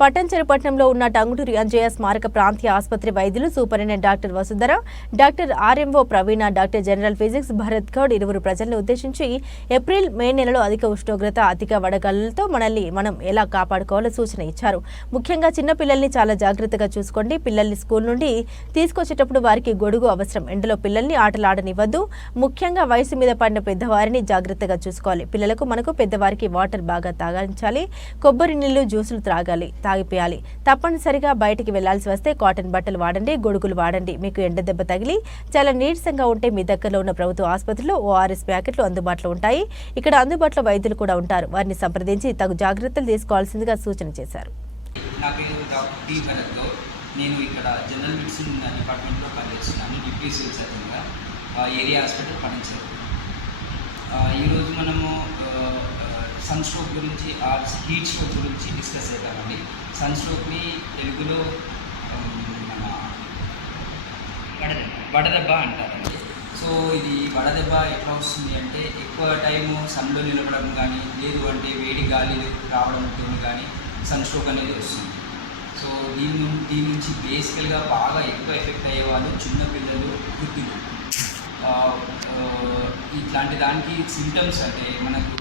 పట్టంచెరుపట్నంలో ఉన్న టంగుటూరి అంజయ్య స్మారక ప్రాంతీయ ఆసుపత్రి వైద్యులు superintendent doctor Vasudhara doctor RMO Praveena doctor general physics Bharat Goud ఇరువురు ప్రజలను ఉద్దేశించి ఏప్రిల్ మే నెలలో అధిక ఉష్ణోగ్రత అధిక వడగాలులతో మనల్ని మనం ఎలా కాపాడుకోవాలో సూచన ఇచ్చారు. ముఖ్యంగా చిన్న పిల్లల్ని చాలా జాగ్రత్తగా చూసుకోండి. పిల్లల్ని స్కూల్ నుండి తీసుకొచ్చేటప్పుడు వారికి గొడుగు అవసరం. ఎండలో పిల్లల్ని ఆటలాడనివ్వద్దు. ముఖ్యంగా వయసు మీద పడిన పెద్దవారిని జాగ్రత్తగా చూసుకోవాలి. పిల్లలకు మనకు పెద్దవారికి వాటర్ బాగా తాగించాలి. కొబ్బరి నీళ్ళు జ్యూసులు త్రాగాలి. తాగిపోయాలి. తప్పనిసరిగా బయటికి వెళ్ళాల్సి వస్తే కాటన్ బట్టలు వాడండి గొడుగులు వాడండి. మీకు ఎండ దెబ్బ తగిలి చాలా నీరసంగా ఉంటే మీ దగ్గరలో ఉన్న ప్రభుత్వ ఆసుపత్రిలో ఓఆర్ఎస్ ప్యాకెట్లు అందుబాటులో ఉంటాయి. ఇక్కడ అందుబాటులో వైద్యులు కూడా ఉంటారు. వారిని సంప్రదించి తగు జాగ్రత్తలు తీసుకోవాల్సిందిగా సూచన చేశారు. నా పేరు డాక్టర్ డి నేను ఇక్కడ జనరల్ మెడిసిన్ డిపార్ట్మెంట్లో పనిచేస్తున్నాను డిప్యూటీ సివిల్ సర్జన్గా. ఏరియా హాస్పిటల్ పనిచేస్తాను ఈరోజు మనము సన్ స్ట్రోక్ గురించి ఆ హీట్ స్ట్రోక్ గురించి డిస్కస్ చేద్దామండి. సన్ స్ట్రోక్ని తెలుగులో మన వడదెబ్బ వడదెబ్బ అంటారండి. సో ఇది వడదెబ్బ ఎట్లా వస్తుంది అంటే ఎక్కువ టైము సన్లో నిలబడడం కానీ లేదు అంటే వేడి గాలి రావడంతో కానీ సన్ స్ట్రోక్ అనేది వస్తుంది. సో దీని దీని నుంచి బేసికల్గా బాగా ఎక్కువ ఎఫెక్ట్ అయ్యేవాళ్ళు చిన్నపిల్లలు వృద్ధులు. ఇట్లాంటి దానికి సిమ్టమ్స్ అంటే మనకు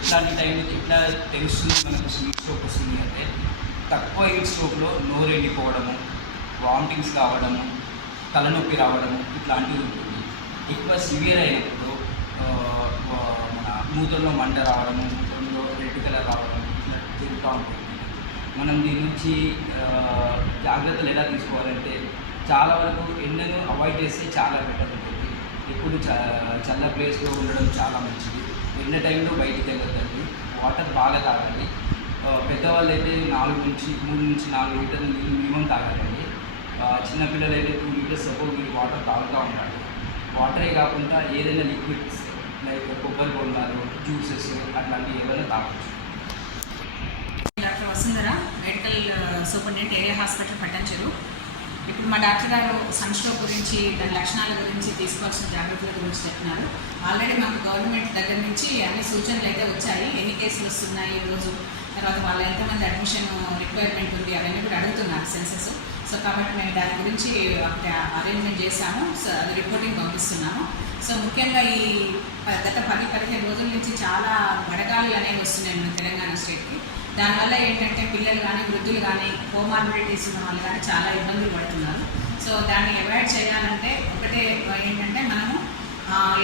ఇట్లాంటి టైంలో ఎట్లా తెలుస్తుంది మనకు స్వీట్ స్ట్రోక్ వస్తుంది అంటే తక్కువ హీట్ స్ట్రోక్లో నోరు ఎండిపోవడము వామిటింగ్స్ కావడము తలనొప్పి రావడము ఇట్లాంటివి ఉంటుంది. ఎక్కువ సివియర్ అయినప్పుడు మన మూతల్లో మంట రావడము మూతంలో రెడ్ కలర్ రావడం ఇట్లా జరుగుతూ ఉంటుంది. మనం దీని నుంచి జాగ్రత్తలు ఎలా తీసుకోవాలంటే చాలా వరకు ఎండను అవాయిడ్ చేస్తే చాలా బెటర్ ఉంటుంది. ఎప్పుడు చ చల్ల ప్లేస్లో ఉండడం చాలా మంచిది. ఎండ టైంలో బయటికి వెళ్ళొద్దండి. వాటర్ బాగా తాగండి. పెద్దవాళ్ళు అయితే నాలుగు నుంచి మూడు నుంచి నాలుగు లీటర్లు నీళ్ళు మినిమం తాగాలండి. చిన్నపిల్లలు అయితే టూ లీటర్స్ సపోజ్ మీరు వాటర్ తాగుతూ ఉంటారు వాటరే కాకుండా ఏదైనా లిక్విడ్స్ లైక్ కొబ్బరి బొండాలు జ్యూసెస్ అట్లాంటివి ఏమైనా తాగొచ్చు. Doctor Vasundhara medical superintendent area hospital Patancheru ఇప్పుడు మా డాక్టర్ గారు సన్ గురించి దాని లక్షణాల గురించి తీసుకోవాల్సిన జాగ్రత్తల గురించి చెప్తున్నారు ఆల్రెడీ మాకు గవర్నమెంట్ దగ్గర నుంచి అన్ని సూచనలు అయితే వచ్చాయి. ఎన్ని కేసులు వస్తున్నాయి ఈ రోజు? తర్వాత వాళ్ళు ఎంతమంది అడ్మిషన్ రిక్వైర్మెంట్ ఉంది? అవన్నీ కూడా అడుగుతున్నారు సెన్సెస్ సో కాబట్టి మేము దాని గురించి అరేంజ్మెంట్ చేశాము సో అది రిపోర్టింగ్ పంపిస్తున్నాము సో ముఖ్యంగా ఈ గత పది పదిహేను రోజుల నుంచి చాలా వడగాలు అనేవి వస్తున్నాయి మన తెలంగాణ స్టేట్కి దానివల్ల ఏంటంటే పిల్లలు కానీ వృద్ధులు కానీ కోమార్బిడిటీస్ ఉన్న వాళ్ళు కానీ చాలా ఇబ్బందులు పడుతున్నారు. సో దాన్ని అవాయిడ్ చేయాలంటే ఒకటే ఏంటంటే మనము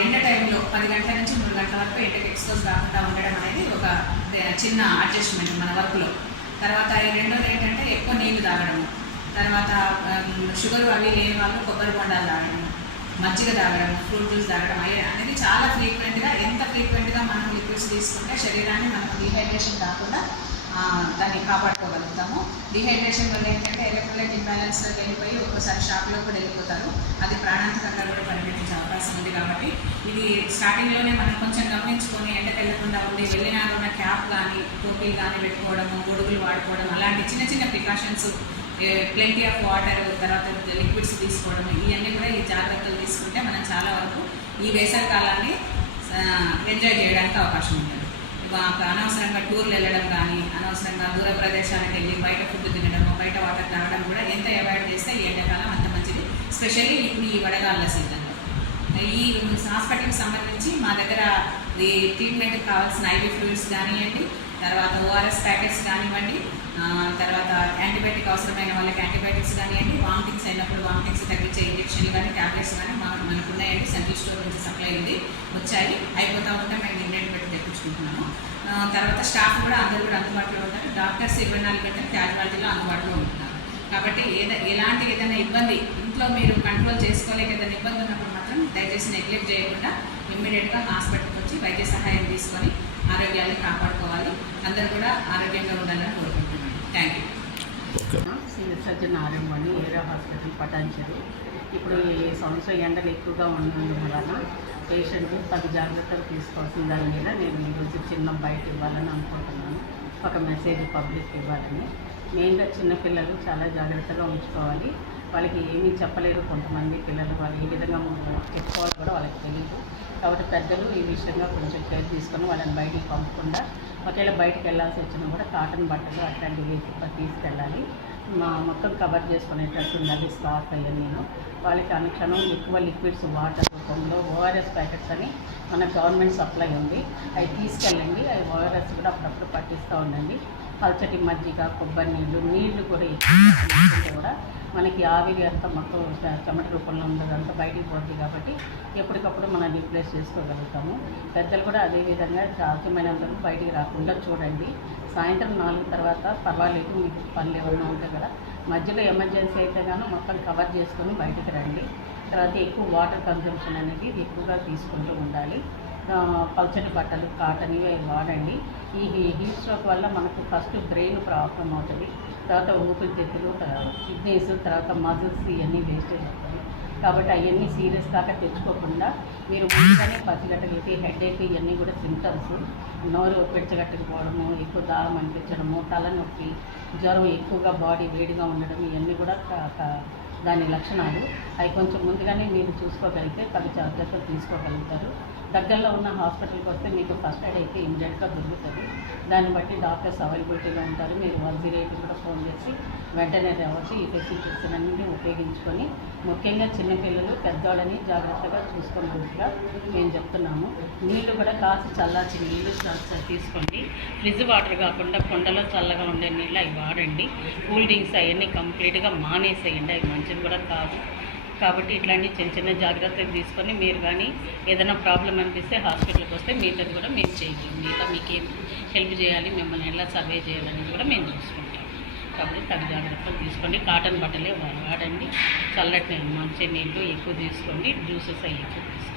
ఎండ టైంలో పది గంటల నుంచి మూడు గంటల వరకు ఎండకి ఎక్స్పోజ్ కాకుండా ఉండడం అనేది ఒక చిన్న అడ్జస్ట్మెంట్ మన వర్క్లో తర్వాత రెండోది ఏంటంటే ఎక్కువ నీళ్ళు తాగడము. తర్వాత షుగర్ అవి లేని వాళ్ళు కొబ్బరి బొండాలు తాగడం మజ్జిగ తాగడం ఫ్రూట్ జ్యూస్ తాగడం అయ్యే అనేది చాలా ఫ్రీక్వెంట్గా ఎంత ఫ్రీక్వెంట్గా మనం లిక్విడ్స్ తీసుకుంటే శరీరాన్ని మనం డిహైడ్రేషన్ కాకుండా దాన్ని కాపాడుకోగలుగుతాము. డిహైడ్రేషన్ వల్ల ఏంటంటే ఎలక్ట్రోలైట్ ఇంబ్యాలెన్స్లోకి వెళ్ళిపోయి ఒక్కోసారి షాక్లో కూడా వెళ్ళిపోతారు. అది ప్రాణాంతకంగా కూడా పరిగణించే అవకాశం ఉంది కాబట్టి ఇది స్టార్టింగ్లోనే మనం కొంచెం గమనించుకొని ఎండకు వెళ్ళకుండా ఉండి వెళ్ళినా ఉన్న క్యాప్ కానీ టోపీలు కానీ పెట్టుకోవడము గొడుగులు వాడుకోవడం అలాంటి చిన్న చిన్న ప్రికాషన్స్ ప్లెంటీ ఆఫ్ వాటర్ తర్వాత లిక్విడ్స్ తీసుకోవడం ఇవన్నీ కూడా ఈ జాగ్రత్తలు తీసుకుంటే మనం చాలా వరకు ఈ వేసవి కాలాన్ని ఎంజాయ్ చేయడానికి అవకాశం ఉంటుంది. అనవసరంగా టూర్లు వెళ్ళడం కానీ అనవసరంగా దూర ప్రదేశాలకు వెళ్ళి బయట ఫుడ్ తినడం బయట వాటర్ తాగడం కూడా ఎంత అవాయిడ్ చేస్తే ఈ ఎండాకాలం అంత మంచిది. స్పెషల్లీ ఇప్పుడు ఈ వడగాళ్ళ సీజన్లో ఈ హాస్పిటల్కి సంబంధించి మా దగ్గర ఈ ట్రీట్మెంట్కి కావాల్సిన ఐవీ ఫ్లూయిడ్స్ కానివ్వండి తర్వాత ఓఆర్ఎస్ ప్యాకెట్స్ కానివ్వండి తర్వాత యాంటీబయాటిక్ అవసరమైన వాళ్ళకి యాంటీబయాటిక్స్ కానివ్వండి వామిటింగ్స్ అయినప్పుడు వామిటింగ్స్ తగ్గించే ఇంజక్షన్లు కానీ ట్యాబ్లెట్స్ కానీ మా మనకు ఉన్నాయండి. సెంట్రల్ స్టోర్ నుంచి సప్లై ఉంది. వచ్చాయి. అయిపోతా ఉంటే మేము ఇండియన్ పెట్టి తెప్పించుకుంటున్నాము. తర్వాత స్టాఫ్ కూడా అందరూ కూడా అందుబాటులో ఉంటారు. డాక్టర్స్ ఇరవై నాలుగు గంటలు క్యాజువాలిటీలో అందుబాటులో ఉంటున్నారు. కాబట్టి ఏదో ఎలాంటి ఏదైనా ఇబ్బంది ఇంట్లో మీరు కంట్రోల్ చేసుకోలేక ఏదైనా ఇబ్బంది ఉన్నప్పుడు మాత్రం దయచేసి నెగ్లెక్ట్ చేయకుండా ఇమ్మీడియట్గా హాస్పిటల్కి వచ్చి వైద్య సహాయం తీసుకొని ఆరోగ్యాన్ని కాపాడుకోవాలి. అందరూ కూడా ఆరోగ్యంగా ఉండాలని కోరుకుంటున్నాను థ్యాంక్ యూ సివిల్ సర్జన్ ఆర్ఎంని ఏరియా హాస్పిటల్ పటాన్చెరు. ఇప్పుడు ఈ సంవత్సరం ఎండలు ఎక్కువగా ఉన్నందు వలన పేషెంట్ తగు జాగ్రత్తలు తీసుకోవాల్సిన దాని మీద నేను ఈరోజు చిన్న బయట ఇవ్వాలని అనుకుంటున్నాను. ఒక మెసేజ్ పబ్లిక్ ఇవ్వాలని. మెయిన్గా చిన్నపిల్లలు చాలా జాగ్రత్తగా ఉంచుకోవాలి. వాళ్ళకి ఏమీ చెప్పలేరు కొంతమంది పిల్లలు. వాళ్ళు ఏ విధంగా పెట్టుకోవాలో కూడా వాళ్ళకి తెలియదు కాబట్టి పెద్దలు ఈ విషయంగా కొంచెం కేర్ తీసుకొని వాళ్ళని బయటికి పంపకుండా ఒకవేళ బయటకు వెళ్ళాల్సి వచ్చినా కూడా కాటన్ బట్టలు అట్లాంటివి వేసి తీసుకెళ్ళాలి. మా మొత్తం కవర్ చేసుకునేటట్టు ఉండాలి స్కార్ఫ్ నేను వాళ్ళకి అనుక్షణం ఎక్కువ లిక్విడ్స్ వాటర్ రూపంలో ఓఆర్ఎస్ ప్యాకెట్స్ అని మన గవర్నమెంట్ సప్లై ఉంది. అవి తీసుకెళ్ళండి. అవి ఓఆర్ఎస్ కూడా అప్పుడప్పుడు పట్టిస్తూ ఉండండి. పల్చటి మజ్జిగ కొబ్బరి నీళ్ళు నీళ్ళు కూడా ఎక్కువ కూడా మనకి ఆవిరి అంతా మొత్తం చెమట రూపంలో ఉండదు అంతా బయటికి పోతుంది కాబట్టి ఎప్పటికప్పుడు మనం రీప్లేస్ చేసుకోగలుగుతాము. పెద్దలు కూడా అదే విధంగా సాధ్యమైనంత వరకు బయటికి రాకుండా చూడండి. సాయంత్రం నాలుగు తర్వాత పర్వాలేదు మీకు పనులు ఏమైనా ఉంటే కదా మధ్యలో ఎమర్జెన్సీ అయితే కానీ మొత్తం కవర్ చేసుకొని బయటికి రండి. తర్వాత ఎక్కువ వాటర్ కన్జంప్షన్ అనేది ఎక్కువగా తీసుకుంటూ ఉండాలి. ఆ, పల్చటి బట్టలు కాటన్ ఇవి వాడండి. ఈ హీ- హీట్ స్ట్రోక్ వల్ల మనకు ఫస్ట్ బ్రెయిన్ ప్రాబ్లం అవుతుంది. తర్వాత ఊపిరి తిత్తులు కిడ్నీస్ తర్వాత మజిల్స్ ఇవన్నీ వేస్టేజ్ అవుతాయి కాబట్టి అవన్నీ సీరియస్ దాకా తెచ్చుకోకుండా మీరు ముందుగానే పసిగట్టగలిగితే హెడేక్ ఇవన్నీ కూడా సిమ్టమ్స్ నోరు పెంచగట్టకపోవడము ఎక్కువ దాహం అనిపించడము తలనొప్పి జ్వరం ఎక్కువగా బాడీ వేడిగా ఉండడం ఇవన్నీ కూడా దాని లక్షణాలు. అవి కొంచెం ముందుగానే మీరు చూసుకోగలిగితే తగు జాగ్రత్తలు తీసుకోగలుగుతారు. దగ్గరలో ఉన్న హాస్పిటల్కి వస్తే మీకు ఫస్ట్ ఎయిడ్ అయితే ఇమీడియట్గా దొరుకుతుంది. దాన్ని బట్టి డాక్టర్స్ అవైలబిలిటీగా ఉంటారు. మీరు వన్ జీరో ఎయిట్ కూడా ఫోన్ చేసి వెంటనే రావచ్చు. ఈ ఫెసిలిటీస్ అన్ని ఉపయోగించుకొని ముఖ్యంగా చిన్నపిల్లలు పెద్దవాళ్ళని జాగ్రత్తగా చూసుకున్నట్టుగా మేము చెప్తున్నాము. నీళ్ళు కూడా కాసి చల్లార్చి నీళ్ళు తీసుకోండి. ఫ్రిడ్జ్ వాటర్ కాకుండా కొండలో చల్లగా ఉండే నీళ్ళు అవి వాడండి. కూల్ డ్రింక్స్ అవన్నీ కంప్లీట్గా మానేసేయండి. అవి మంచిది కూడా కాదు. కాబట్టి ఇట్లాంటి చిన్న చిన్న జాగ్రత్తలు తీసుకొని మీరు కానీ ఏదైనా ప్రాబ్లం అనిపిస్తే హాస్పిటల్కి వస్తే మిగతాది కూడా మేము చేయగలం మిగతా మీకు ఏం హెల్ప్ చేయాలి మిమ్మల్ని ఎలా సర్వే చేయాలని కూడా మేము చూసుకుంటాం. కాబట్టి తగు జాగ్రత్తలు తీసుకోండి. కాటన్ బట్టలే వాడండి. చల్లటి మంచి నీళ్ళు ఎక్కువ తీసుకోండి. జ్యూసెస్ అవి ఎక్కువ తీసుకోండి.